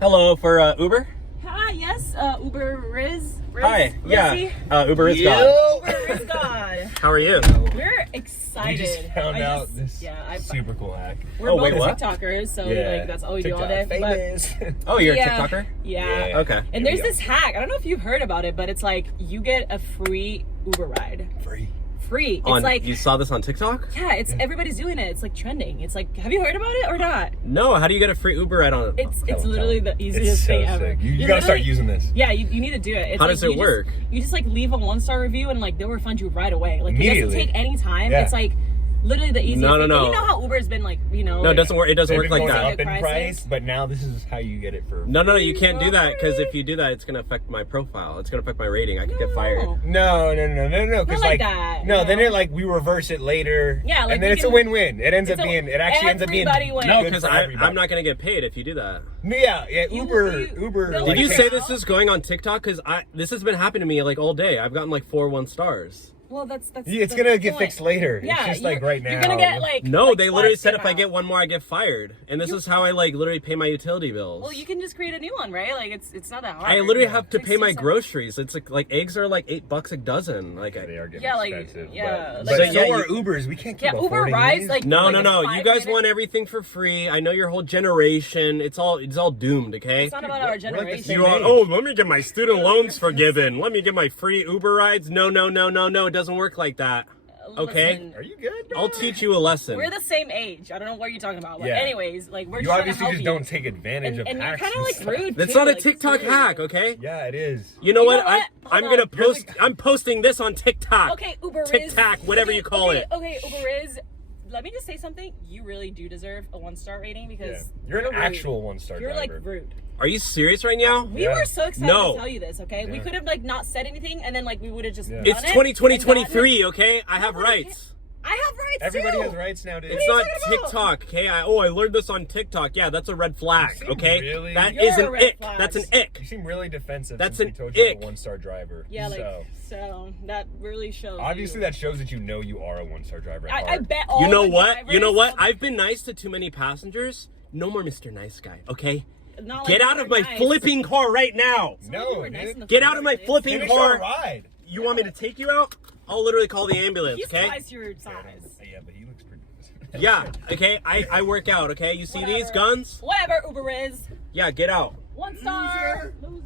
Hello, for Uber? Hi, yes, Uber Riz. Hi, yeah, Uber is Uber God. Riz God. How are you? We're excited. We just found out this I super cool hack. We're both TikTokers, so like that's all we do all day. Famous. Oh, you're Yeah. a TikToker? Yeah. Okay. And there's this hack. I don't know if you've heard about it, but it's like you get a free Uber ride. Free. It's like you saw this on TikTok? yeah, it's everybody's doing it. It's like trending. It's like, have you heard about it or not? No, how do you get a free Uber ride on it? It's literally the easiest thing ever. You gotta start using this. Yeah, you need to do it. It's How like, does it work? You just like leave a 1-star review and like they'll refund you right away. Like it doesn't Immediately. take any time. Yeah. It's like literally the easiest No. thing. And you know how Uber's been like, No, it doesn't work. It doesn't They've work been like going that. up in Prices. price, but now this is how you get it for. No, you can't do that because if you do that, it's gonna affect my profile. It's gonna affect my rating. I could get fired. No. Because like that, no, you then know? it like we reverse it later. Yeah, like and then we it's can- a win-win. It ends up it's a- being. It actually ends up being. everybody wins. No, good because for everybody. I'm not gonna get paid if you do that. Yeah. Uber. Did Did you like, say this is going on TikTok? Because this has been happening to me like all day. I've gotten like 4 1-stars. Well, that's It's the gonna get point. fixed later. Yeah, it's just like right now. You're gonna get like No, like they literally flags said given if I out. get one more, I get fired. And this is how I like literally pay my utility bills. Well, you can just create a new one, right? Like it's not that hard. I literally have to pay my 60 cents. groceries. It's like eggs are like $8 a dozen. Like They are getting Yeah, like, expensive. yeah, But, like, so yeah, are Ubers. We can't keep Yeah, Uber affording rides these. like no. a You 5 guys minute- want everything for free. I know your whole generation. It's all doomed. Okay. It's not about our generation. same You are, age. oh, let me get my student loans forgiven. Let me get my free Uber rides. No. It doesn't work like that. Okay. Listen, Are you good? Bro? I'll teach you a lesson. we're the same age. I don't know what you're talking about. But Yeah. anyways, like we're You just obviously trying just to help don't take advantage and, of and you're hacks kind of and like stuff. rude. That's too, not a like, TikTok it's rude. hack, okay? Yeah, it is. You know You what? know what? I'm Hold gonna on. post. I'm posting this on TikTok. Okay, Uber Riz. TikTok, whatever you call it. Okay, Uber Riz. Let me just say something. You really do deserve a 1-star rating Yeah. because You're an rude. actual 1-star You're driver. like rude. Are you serious right now? We Yeah. were so excited No. to tell you this. Okay, we Yeah. could have like not said anything, and then like we would have just. Yeah. done It's it 2020, and gotten it. 23. Okay, I have Nobody rights. I have rights Everybody too. has rights now, dude. It's are you not talking about? TikTok, okay? I learned this on TikTok. Yeah, that's a red flag, seem okay? really- That You're is a an red ick. flag. That's an ick. You seem really defensive That's since an we told you you're ick. a 1-star driver. Yeah, like so, that really shows. obviously you. that shows that you know you are a 1-star driver at I heart. bet all You know the what? drivers- You know what? I've been nice to too many passengers. No more Mr. Nice Guy, okay? Not Get like out of you're my nice. flipping car right now. No, You were nice dude. in the Get first out of my place. flipping Finish our car. ride. You want me to take you out? I'll literally call the ambulance, He's okay? twice your size. Yeah, but he looks pretty Yeah, okay? I work out, okay? You see these Whatever. guns? Whatever, Uber Riz. Yeah, get out. 1 star. Loser.